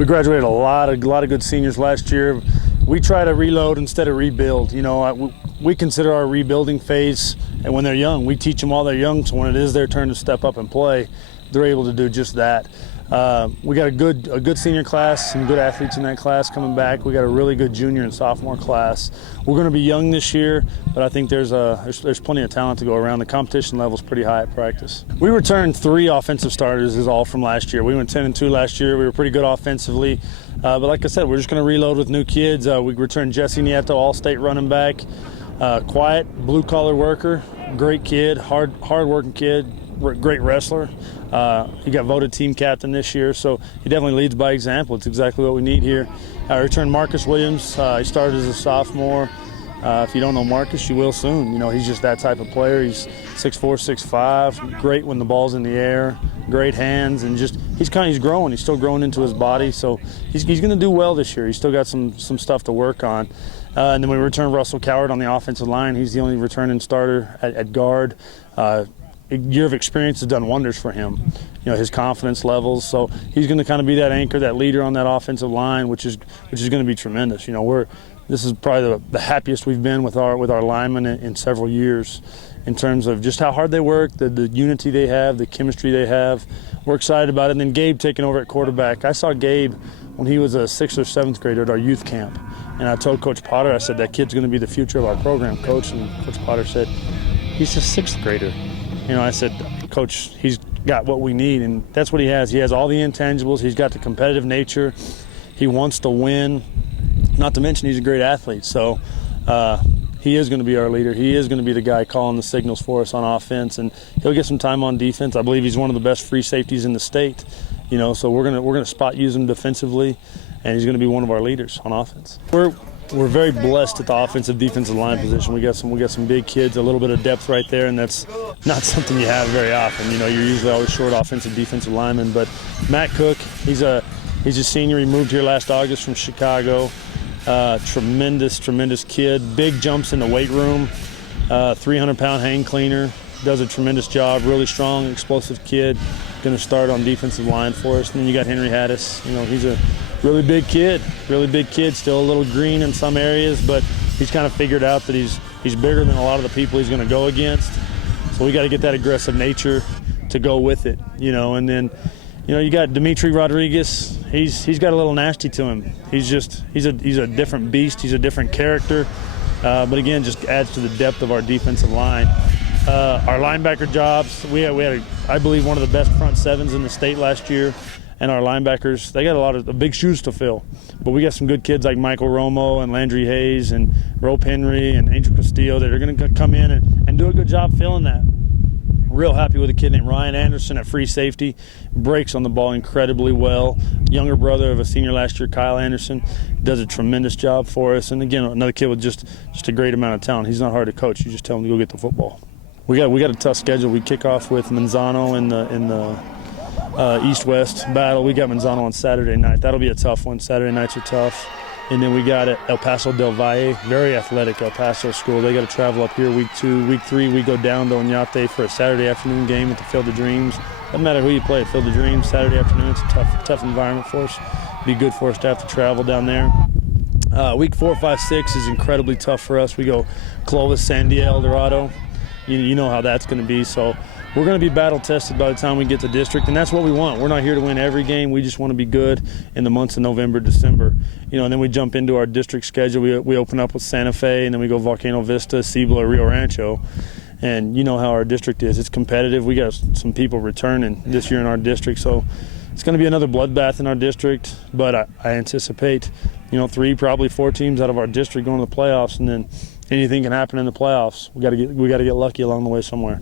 We graduated a lot of good seniors last year. We try to reload instead of rebuild. You know, we consider our rebuilding phase, and when they're young, we teach them while they're young, so when it is their turn to step up and play, they're able to do just that. We got a good senior class, some good athletes in that class coming back. We got a really good junior and sophomore class. We're going to be young this year, but I think there's plenty of talent to go around. The competition level's pretty high at practice. We returned 3 offensive starters is all from last year. We went 10-2 last year. We were pretty good offensively, but like I said, we're just going to reload with new kids. We returned Jesse Nieto, all-state running back, quiet, blue-collar worker, great kid, hard-working kid. Great wrestler. He got voted team captain this year, so he definitely leads by example. It's exactly what we need here. I returned Marcus Williams. He started as a sophomore. If you don't know Marcus, you will soon. You know, he's just that type of player. He's 6'4", 6'5", great when the ball's in the air, great hands, and just he's growing. He's still growing into his body, so he's going to do well this year. He's still got some stuff to work on. And then we returned Russell Coward on the offensive line. He's the only returning starter at guard. A year of experience has done wonders for him, you know, his confidence levels. So he's going to kind of be that anchor, that leader on that offensive line, which is going to be tremendous. You know, this is probably the happiest we've been with our linemen in several years, in terms of just how hard they work, the unity they have, the chemistry they have. We're excited about it. And then Gabe taking over at quarterback. I saw Gabe when he was a 6th or 7th grader at our youth camp, and I told Coach Potter, I said, that kid's going to be the future of our program, Coach. And Coach Potter said, he's a 6th grader. You know, I said, Coach, he's got what we need, and that's what he has. He has all the intangibles. He's got the competitive nature. He wants to win, not to mention he's a great athlete. So he is going to be our leader. He is going to be the guy calling the signals for us on offense, and he'll get some time on defense. I believe he's one of the best free safeties in the state. You know, so we're gonna spot use him defensively, and he's going to be one of our leaders on offense. We're very blessed at the offensive defensive line position. We got some big kids, a little bit of depth right there, and that's not something you have very often. You know, you're usually always short offensive defensive linemen. But Matt Cook, he's a senior. He moved here last August from Chicago. Tremendous kid. Big jumps in the weight room. 300-pound hang cleaner. Does a tremendous job. Really strong, explosive kid. Going to start on defensive line for us. And then you got Henry Haddis. You know, he's a really big kid, still a little green in some areas, but he's kind of figured out that he's bigger than a lot of the people he's going to go against. So we got to get that aggressive nature to go with it, you know. And then, you know, you got Dmitri Rodriguez. He's got a little nasty to him. He's a different beast. He's a different character, but again, just adds to the depth of our defensive line. Our linebacker jobs, we had I believe one of the best front sevens in the state last year. And our linebackers, they got a lot of big shoes to fill. But we got some good kids like Michael Romo and Landry Hayes and Rope Henry and Angel Castillo that are going to come in and do a good job filling that. Real happy with a kid named Ryan Anderson at free safety. Breaks on the ball incredibly well. Younger brother of a senior last year, Kyle Anderson, does a tremendous job for us. And again, another kid with just a great amount of talent. He's not hard to coach. You just tell him to go get the football. We got a tough schedule. We kick off with Manzano in the East-West battle. We got Manzano on Saturday night. That'll be a tough one. Saturday nights are tough. And then we got El Paso del Valle, very athletic El Paso school. They got to travel up here week 2. Week 3, we go down to Oñate for a Saturday afternoon game at the Field of Dreams. Doesn't matter who you play at Field of Dreams, Saturday afternoon, it's a tough environment for us. Be good for us to have to travel down there. Week 4, 5, 6 is incredibly tough for us. We go Clovis, Sandia, El Dorado. You know how that's going to be. So we're going to be battle-tested by the time we get to district, and that's what we want. We're not here to win every game. We just want to be good in the months of November, December. You know, and then we jump into our district schedule. We open up with Santa Fe, and then we go Volcano Vista, Cibola, Rio Rancho. And you know how our district is. It's competitive. We got some people returning this year in our district, so it's going to be another bloodbath in our district. But I anticipate, 3, probably 4 teams out of our district going to the playoffs, and then anything can happen in the playoffs. We got to get lucky along the way somewhere.